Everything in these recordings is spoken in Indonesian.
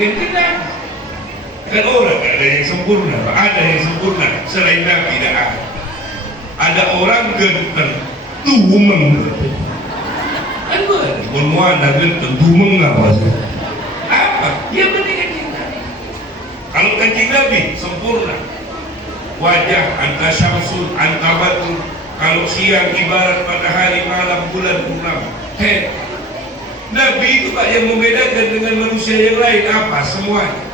Tidak. Kan orang ada yang sempurna, ada yang sempurna selain Nabi tidak ada. Ada orang ganteng, tumeng. Kan boleh, semua ada ganteng, tumeng apa? Ya benar kita. Kalau kancing Nabi sempurna, wajah anta syamsun, anta badrun. Kalau siang ibarat matahari, malam bulan purnama. Nabi itu Pak yang membedakan dengan manusia yang lain apa? Semuanya.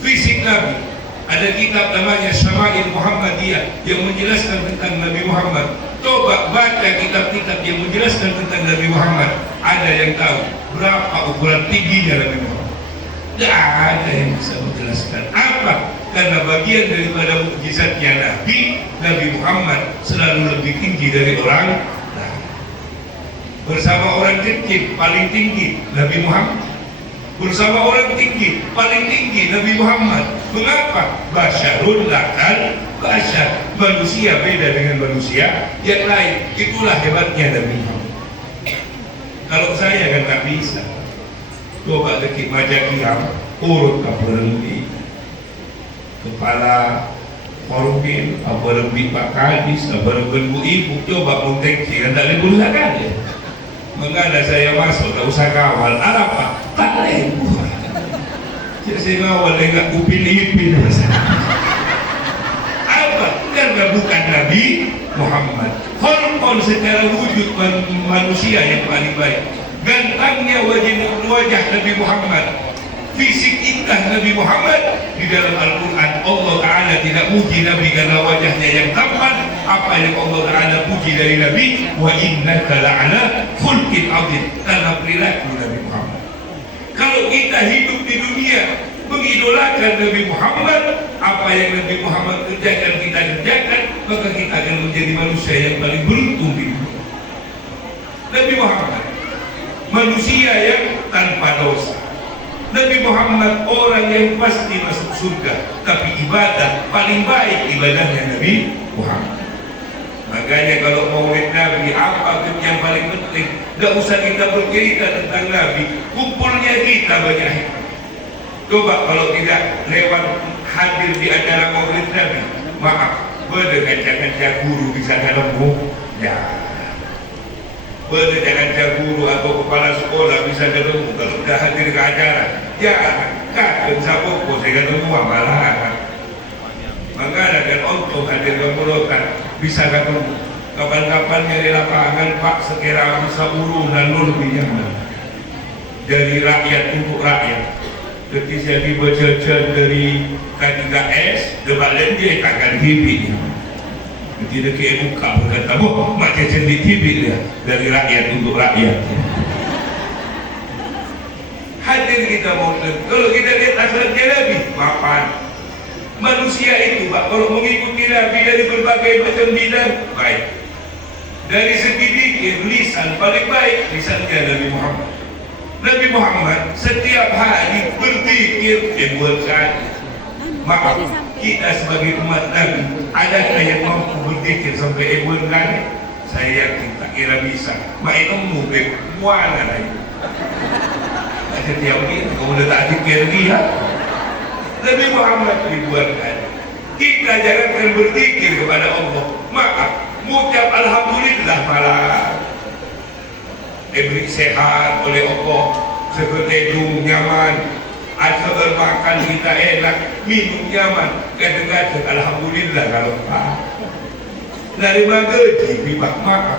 Fisik Nabi. Ada kitab namanya Syama'il Muhammadiyah yang menjelaskan tentang Nabi Muhammad. Coba baca kitab-kitab yang menjelaskan tentang Nabi Muhammad. Ada yang tahu berapa ukuran tingginya Nabi Muhammad? Tidak ada yang bisa menjelaskan. Apa? Karena bagian daripada mukjizatnya Nabi Muhammad selalu lebih tinggi dari orang lain. Bersama orang kecil paling tinggi Nabi Muhammad, bersama orang tinggi paling tinggi Nabi Muhammad. Mengapa? Basyarun lakal basyar, manusia beda dengan manusia yang lain. Itulah hebatnya Nabi Muhammad. Kalau saya kan tak bisa. Coba dekik majakiam urut apa rembi kepala korbin apa rembi Pak Kadis apa rembi Bu Ibu. Coba mengteki kan tak boleh berusaha ya. Mengada saya masuk, tak usah kawal. Apa? Tak lebu. Saya kawal, enggak upin-ipin. Apa? Karena bukan Nabi Muhammad. Hormon secara wujud manusia yang paling baik. Gantangnya wajah Nabi Muhammad. Fisik indah Nabi Muhammad. Di dalam Al-Quran Allah Ta'ala tidak puji Nabi karena wajahnya yang tampan. Apa yang Allah Ta'ala puji dari Nabi, wa innaka la'ala khulqin 'adzim, karena perilaku Nabi Muhammad. Kalau kita hidup di dunia mengidolakan Nabi Muhammad, apa yang Nabi Muhammad kerjakan kita kerjakan, maka kita akan menjadi manusia yang paling beruntung di dunia. Nabi Muhammad manusia yang tanpa dosa. Nabi Muhammad orang yang pasti masuk surga, tapi ibadah paling baik ibadahnya Nabi Muhammad. Makanya kalau maulid Nabi apa yang paling penting? Tidak usah kita bercerita tentang Nabi, kumpulnya kita banyak. Coba kalau tidak lewat hadir di acara maulid Nabi, maaf, berdengar-dengar guru bisa ketemu, ya. Berdengar guru atau kepala sekolah bisa ketemu kalau sudah hadir ke acara, ya. Kan sabuk saya ketemu malah. Maka ada untuk hadir ke mulokan bisa ketemu kapan-kapan di lapangan Pak sekira bisa urunan lebih nyaman dari rakyat untuk rakyat. Ketika saya dibaca dari K3S debat lenje takkan TV tidak ke buka berkata boh macam di TV dia dari rakyat untuk rakyat. Hadir kita mau kalau kita lihat asalnya Nabi mapan manusia itu Pak, kalau mengikuti Nabi dari berbagai macam bidang baik. Dari segi zikir lisan paling baik lisannya Nabi Muhammad. Nabi Muhammad setiap hari berzikir ribuan kali. Maaf, kita sebagai umat Nabi adakah yang mampu berzikir sampai ribuan kali? Saya yakin tak kira bisa. Maknemu buana lagi. Setiap hari kamu dah tak zikir dia. Nabi Muhammad ribuan kali. Kita jangan berzikir kepada Allah. Maaf, mengucap alhamdulillah malah diberi sehat oleh Allah, sekededung nyaman, asal makan kita enak, minum nyaman, kadang-kadang alhamdulillah kalau Pak. Dari gaji bibak maaf.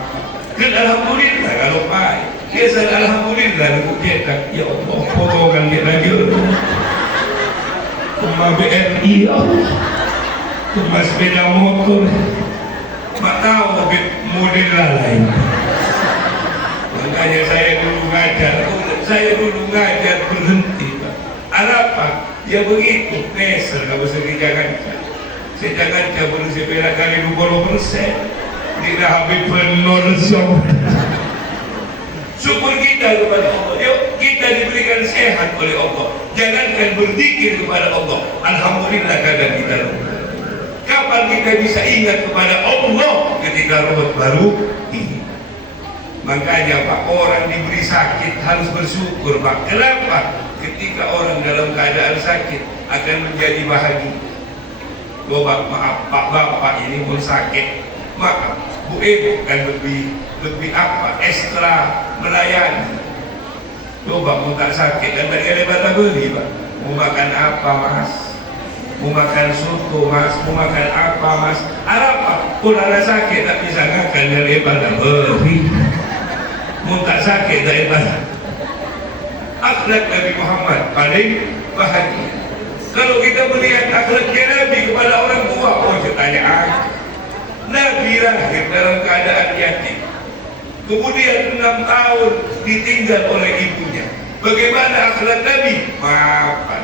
Dan alhamdulillah kalau Pak. Biasa alhamdulillah aku cetak, ya Allah potongan dia lagi. Cuma BRI cuma sepeda motor tak tahu model lain. Makanya saya dulu ngajar berhenti Pak. Apa? Ya begitu peser kalau saya jangan baru sepeda kali 20% tidak habis penuh syukur kita kepada Allah. Yuk kita diberikan sehat oleh Allah. Jangankan berzikir kepada Allah. Alhamdulillah kadang kita lupa. Kapan kita bisa ingat kepada Allah ketika roh baru ini? Makanya Pak, orang diberi sakit harus bersyukur Pak. Kenapa? ketika orang dalam keadaan sakit akan menjadi bahagia. Coba maaf Pak Bapak ini pun sakit, maka Bu Ibu kan lebih apa ekstra melayani. Coba mau tak sakit dan tak ada bata beli Pak. Mau makan apa Mas? Mau makan soto Mas? Mau makan apa Mas? Apa? Pun ada sakit tak bisa ngakan dari bata beli. Mau tak sakit dari bata. Akhlak Nabi Muhammad paling bahagia. Kalau kita melihat akhlaknya Nabi kepada orang tua, oh pertanyaan. Nabi lahir dalam keadaan yatim. Kemudian 6 tahun ditinggal oleh ibunya. Bagaimana akhlak Nabi? Maafkan.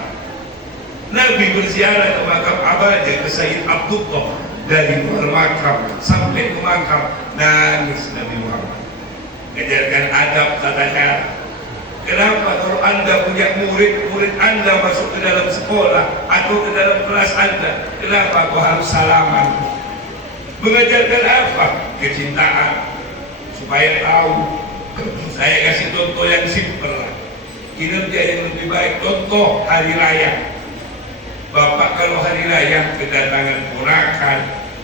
Nabi berziarah ke makam abahnya, ke Sayyid Abdullah, dari luar makam sampai ke makam, nangis Nabi Muhammad. Mengajarkan adab tata cara. Kenapa kalau Anda punya murid Anda masuk ke dalam sekolah atau ke dalam kelas Anda, kenapa kau harus salaman? Mengajarkan apa? Kecintaan. Supaya tahu. Saya kasih contoh yang simpel. Kinerja yang lebih baik. Contoh hari raya. Bapak kalau hari raya kedatangan ponakan,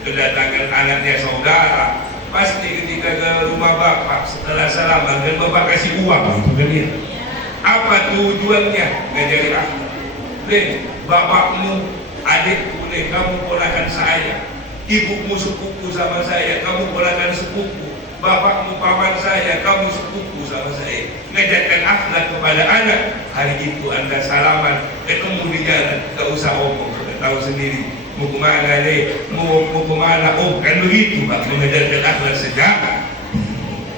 kedatangan anaknya saudara, pasti ketika ke rumah Bapak setelah salaman dan Bapak kasih uang, itu kan dia. Apa tujuannya? Ngajari akhlak. Bapakmu, adikku, kamu ponakan saya. Ibumu sepupu sama saya, kamu ponakan sepupu. Bapakmu paman saya, kamu sepupu sama saya. Ngajarkan akhlak kepada anak. Hari itu Anda salaman, ketemu di jalan, tak usah omong, sudah tahu sendiri. Mau kemana deh? Mau kemana? Oh, kan begitu Pak, mengajarkan akhlak sejak.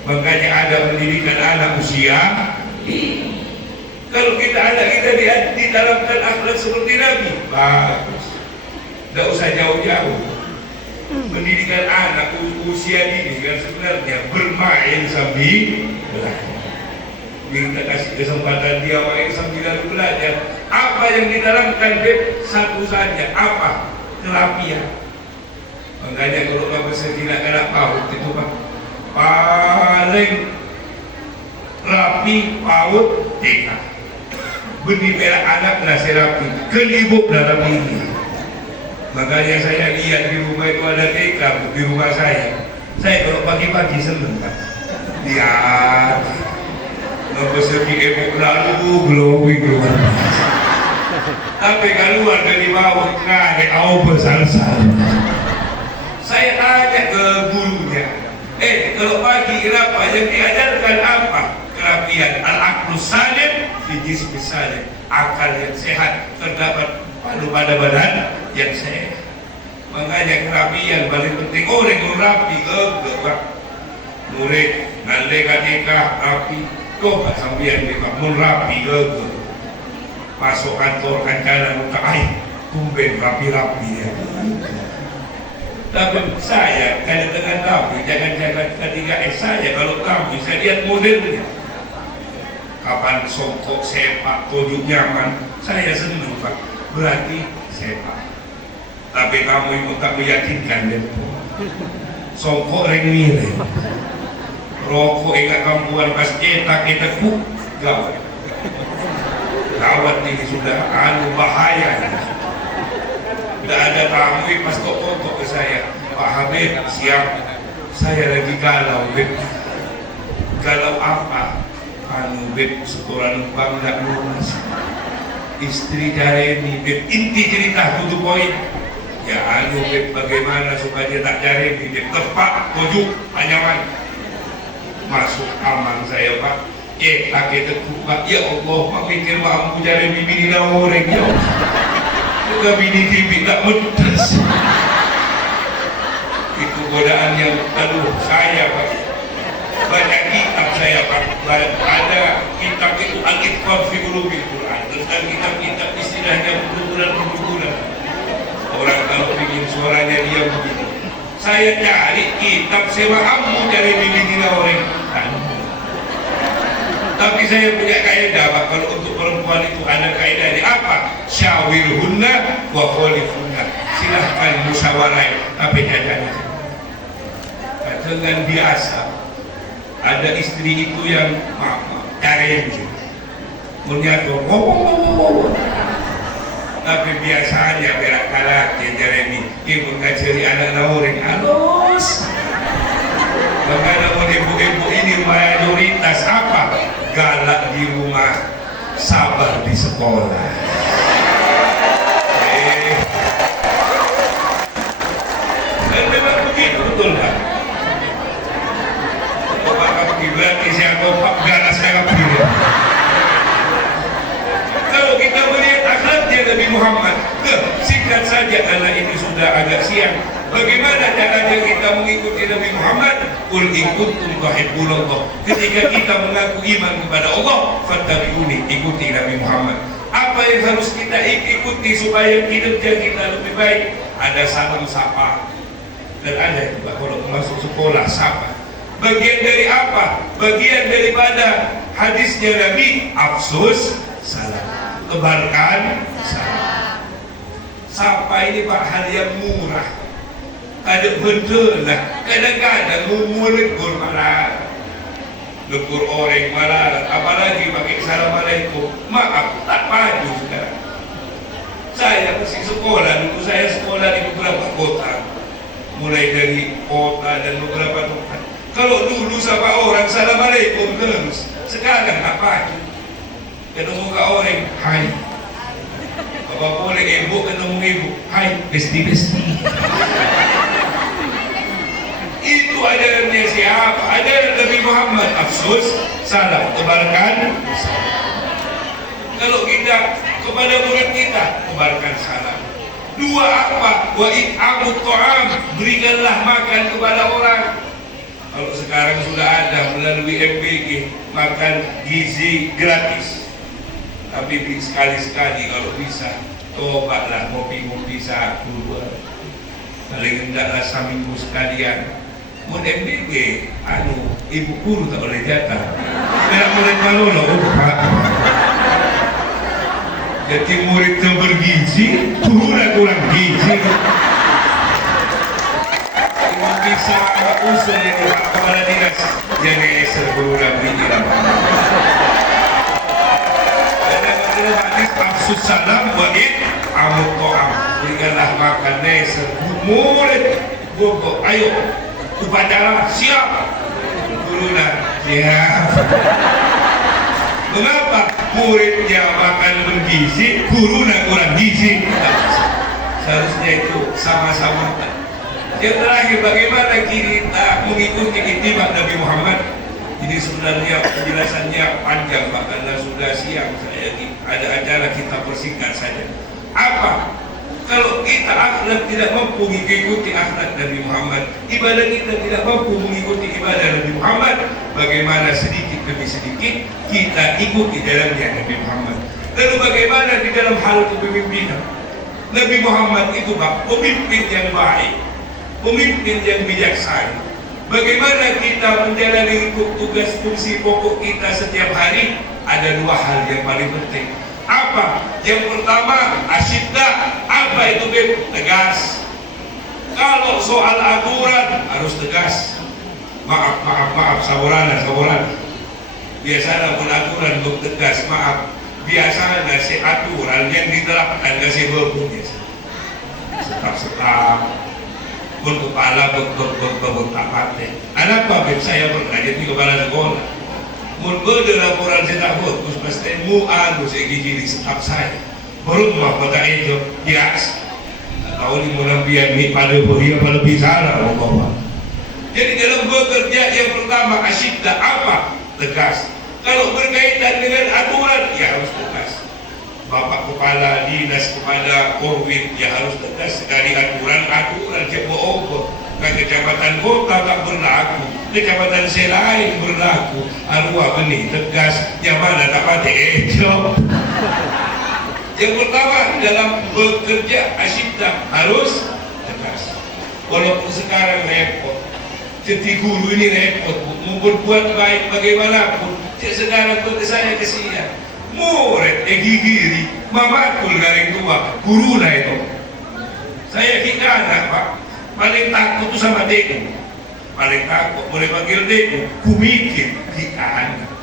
Makanya ada pendidikan anak usia. Kalau kita anak kita ditanamkan akhlak seperti Nabi, bagus. Tidak usah jauh-jauh. Pendidikan anak usia dini kan sebenarnya bermain sambil belajar. Kita kasih kesempatan dia main sambil belajar. Apa yang ditanamkan Beb? Satu saja. Apa? Kerapian. Makanya kalau Bapak tidak kena PAUD itu Pak, paling rapi PAUD TK. Benih merah anak nasi rapi, kelibuk dalam ini. Makanya saya lihat di rumah itu ada TK di rumah saya. Saya kalau pagi-pagi seneng Pak. Lihat, nggak sepi ebok lalu glowing keluar. Tapi keluar dari bawah nggak ada au besar-besar. Saya tanya ke gurunya, kalau pagi kenapa? Yang diajarkan apa? Kerapian. Al-aqlus salim fi jismi salim. Akal yang sehat terdapat pada badan yang sehat. Makanya kerapian paling penting. Orang rapi, Pak. Murid nanti ketika rapi, coba sambian di mun rapi, masuk kantor kancana muka tumben rapi-rapi ya. Tapi saya kalau dengan rapi, jangan ketika saya kalau rapi, saya lihat modelnya. Kapan songkok sepak, tujuh nyaman, saya senang Pak. Berarti sepak. Tapi kamu itu tak meyakinkan deh. Songkok reng-reng. Rokok ingat kampuan pas cetak kita gawat. Gawat ini sudah bahaya. Tidak ada tamu pas tok ke saya. Pak Habib siap. Saya lagi galau Beb. Galau apa? Beb setoran uang tidak lunas. Istri Jaremi Beb, inti cerita 7 poin. Ya Beb, bagaimana supaya dia tak Jaremi Beb, tepat 7 anyaman. Masuk aman saya Pak. Tak kita Pak. Ya Allah, Pak pikir mampu Jaremi bini orang ya. Juga bini TV tak medas. Itu godaan yang saya Pak. Banyak kitab saya Pak. Ada kitab itu Al-Itqan fi Ulumil Quran. Terus kitab-kitab istilahnya bulan-bulan. Orang kalau ingin suaranya dia begini. Saya cari kitab sewa ammu cari bimbing orang. Tapi saya punya kaidah Pak, kalau untuk perempuan itu ada kaidahnya apa? Syawirhunna wa khalifhunna. Silahkan musyawarah, tapi jangan. Dengan biasa ada istri itu yang cari Munyatu, tapi biasanya berak kalak ya Jeremy, ibu kaciri anak nauring halus. Bagaimana mau ibu-ibu ini mayoritas apa? Galak di rumah, sabar di sekolah. Dan memang begitu, betul kan? Bapak berarti saya kompak ganas saya pilih. Kalau kita melihat akhlaknya Nabi Muhammad, singkat saja karena ini sudah agak siang. Bagaimana caranya kita mengikuti Nabi Muhammad? Qul in kuntum tuhibbunallah. Ketika kita mengaku iman kepada Allah, fattabi'uni, ikuti Nabi Muhammad. Apa yang harus kita ikuti supaya hidupnya kita lebih baik? Ada salam sapa. Dan ada juga kalau masuk sekolah sapa. Bagian dari apa? Bagian daripada hadisnya Nabi, afsus salam. Tebarkan salam. Sapa ini Pak hal yang murah. Ada betul lah. Kadang-kadang menegur malah, negur orang malah, apalagi pakai assalamualaikum. Maaf, tak maju sekarang. Saya masih sekolah, dulu saya sekolah di beberapa kota, mulai dari kota dan beberapa tempat. Kalau dulu sama orang assalamualaikum terus, sekarang apa? Ketemu ke orang, hai. Bapak boleh ibu ketemu ibu, hai, besti-besti. Itu ajarannya siapa? Ajaran Nabi Muhammad. Afsus salam, tebarkan salam. Kalau kita kepada murid kita, tebarkan salam. Dua apa? Wa it'amut ta'am, berikanlah makan kepada orang. Kalau sekarang sudah ada melalui MBG makan gizi gratis. Tapi sekali-sekali kalau bisa, cobalah ngopi-ngopi satu dua. Paling hendaklah seminggu sekalian. Mau MBG, ibu guru tak boleh jatah. Tidak boleh malolo, Pak. Jadi murid itu bergizi, turun kurang gizi. Ibu bisa usul itu Pak Kepala Dinas, jangan serburan biji lah. Dan hadis afsus salam wa'id amut to'am. Berikanlah makannya serbu murid. Boko, ayo. Upacara siap, guruna siap. Mengapa muridnya makan bergizi, guruna kurang gizi? Seharusnya itu sama-sama. Yang terakhir, bagaimana kita mengikuti ittiba Nabi Muhammad? Ini sebenarnya penjelasannya panjang, Pak, karena sudah siang. Saya ada acara, kita persingkat saja. Apa? Kalau kita akhlak tidak mampu mengikuti akhlak Nabi Muhammad, ibadah kita tidak mampu mengikuti ibadah Nabi Muhammad, bagaimana sedikit demi sedikit kita ikuti jalannya Nabi Muhammad. Lalu bagaimana di dalam hal kepemimpinan? Nabi Muhammad itu pemimpin yang baik, pemimpin yang bijaksana. Bagaimana kita menjalani tugas fungsi pokok kita setiap hari? Ada dua hal yang paling penting. Apa? Yang pertama, asyidda. Apa itu Beb? Tegas. Kalau soal aturan harus tegas. Maaf, saburan. Biasanya pun aturan untuk tegas, maaf. Biasanya si aturan yang diterapkan kasih berbunyi. Setap. Berkepala, bertapat. Apa Beb? Saya pernah jadi kepala sekolah. Berbeda laporan saya tak bagus, pasti mu'adu saya gigi di setap saya. Berumah pada itu, bias. Tahu ni mula biar ni pada bohia pada bicara, Bapak. Jadi dalam bekerja yang pertama, asyidda apa? Tegas. Kalau berkaitan dengan aturan, ya harus tegas. Bapak kepala dinas, kepada korwin, ya harus tegas. Sekali aturan, cek bohong. Ke kecamatan kota tak berlaku, kecamatan selain berlaku. Arwah benih tegas, yang mana tak pati job. Yang pertama dalam bekerja asyidda harus tegas. Walaupun sekarang repot, jadi guru ini repot, mau berbuat baik bagaimanapun. Sekarang pun saya kesian. Murid gigiri, mamakul garing tua, guru lah itu. Saya kita anak Pak. Paling takut itu sama Deku. Paling takut, boleh panggil Deku. Kumikir, kita anak.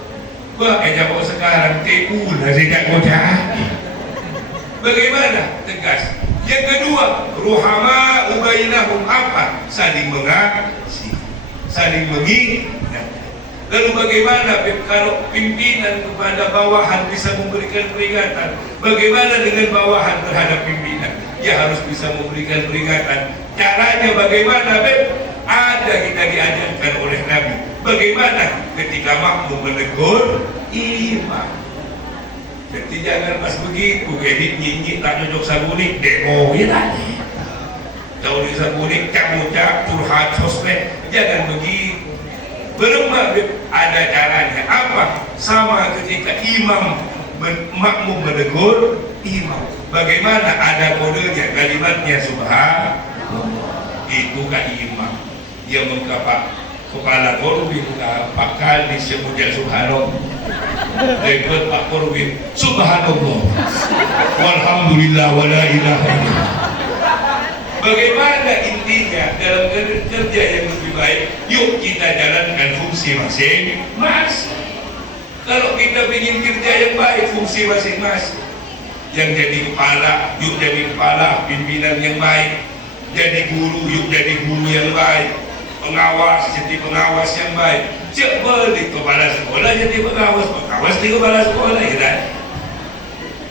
Wah, kayak kok sekarang TU lah tidak kocak. Bagaimana? Tegas. Yang kedua, ruhama ubainahum apa? Saling mengasihi, saling mengingatkan. Lalu bagaimana kalau pimpinan kepada bawahan bisa memberikan peringatan? Bagaimana dengan bawahan terhadap pimpinan? Ya harus bisa memberikan peringatan. Caranya bagaimana, Beb? Ada kita diajarkan oleh Nabi. Bagaimana ketika makmum menegur imam? Jadi jangan pas begitu edit nyinyir tak cocok sabunik demo ya tadi. Kalau di sabunik cap curhat sosmed, jangan begitu. Berembak ada caranya. Apa? Sama ketika imam makmum menegur imam. Bagaimana? Ada kodenya, kalimatnya subhanallah. Itu kan imam. Dia mengkapak kepala korwin Pak Kali semuanya subhanallah. Rekod Pak Korwin subhanallah walhamdulillah wala ilaha illallah. Bagaimana intinya dalam kerja yang lebih baik? Yuk kita jalankan fungsi masing-masing. Kalau kita ingin kerja yang baik, fungsi masing-masing. Yang jadi kepala, yuk jadi kepala, pimpinan yang baik. Jadi guru, yuk jadi guru yang baik. Pengawas, jadi pengawas yang baik. Cek balik kepala sekolah jadi pengawas, pengawas di kepala sekolah ya kan?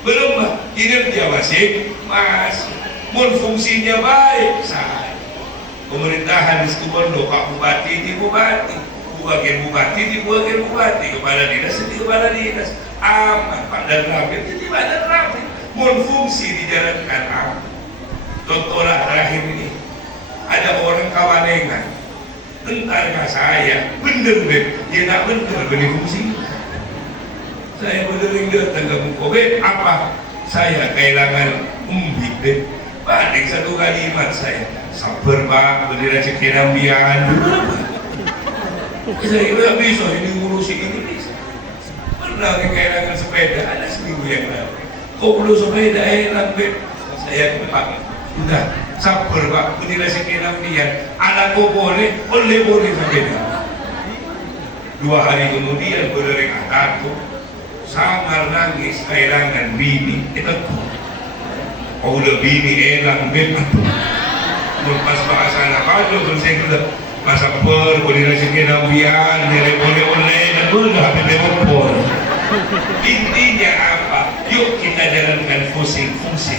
Belum lah, kinerja masing-masing. Mun fungsinya baik, saya pemerintahan di Situbondo, Pak Bupati di Bupati, Wakil Bupati di Wakil Bupati, Kepala Dinas di Kepala Dinas, aman, Pak dan Rapi jadi Pak dan Rapi. Mun fungsi dijalankan aman. Contohlah terakhir ini, ada orang kawanengan, bentar saya, bener deh, dia tak bener beli fungsi. Saya benerin datang ke Mukobe, apa? Saya kehilangan umbik deh. Balik satu kalimat saya, sabar Pak, bendera Cekidambian. Saya kira bisa ini ngurusi ini bisa. Pernah kehilangan sepeda, ada seminggu yang lalu. Kok belum sepeda enak Beb? Saya Pak, udah sabar Pak, bendera Cekidambian. Anakku boleh sepeda. 2 hari kemudian berdering anakku, sangat nangis kehilangan bini. Itu oh udah bini enak beb lepas bahasa anak aja terus saya udah masa per boleh rezeki nambian nilai boleh dan udah habis telepon. Intinya apa? Yuk kita jalankan fungsi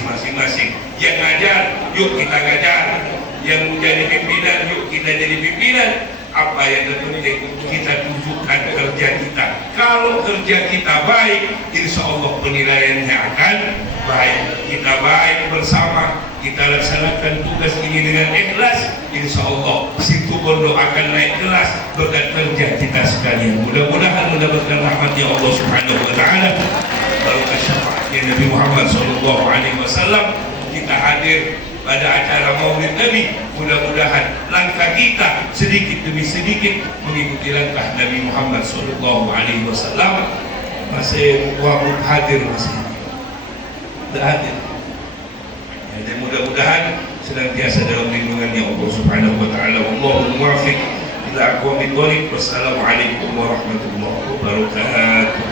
masing-masing. Yang ngajar yuk kita ngajar, yang menjadi pimpinan yuk kita jadi pimpinan. Apa yang terpenting kita tunjukkan kerja kita. Kalau kerja kita baik, insya Allah penilaiannya akan baik. Kita baik bersama, kita laksanakan tugas ini dengan ikhlas, insya Allah Situbondo akan naik kelas berkat kerja kita sekalian. Mudah-mudahan mendapatkan rahmatnya Allah Subhanahu Wa Taala, barokah syafaatnya Nabi Muhammad SAW. Kita hadir pada acara Maulid Nabi, mudah-mudahan langkah kita sedikit demi sedikit mengikuti langkah Nabi Muhammad SAW. Masih wabuk hadir masih tidak hadir. Dan mudah-mudahan senantiasa dalam lindungannya Allah Subhanahu Wa Taala. Allahumma muwaffiq ila aqwamit thoriq. Wassalamualaikum warahmatullahi wabarakatuh.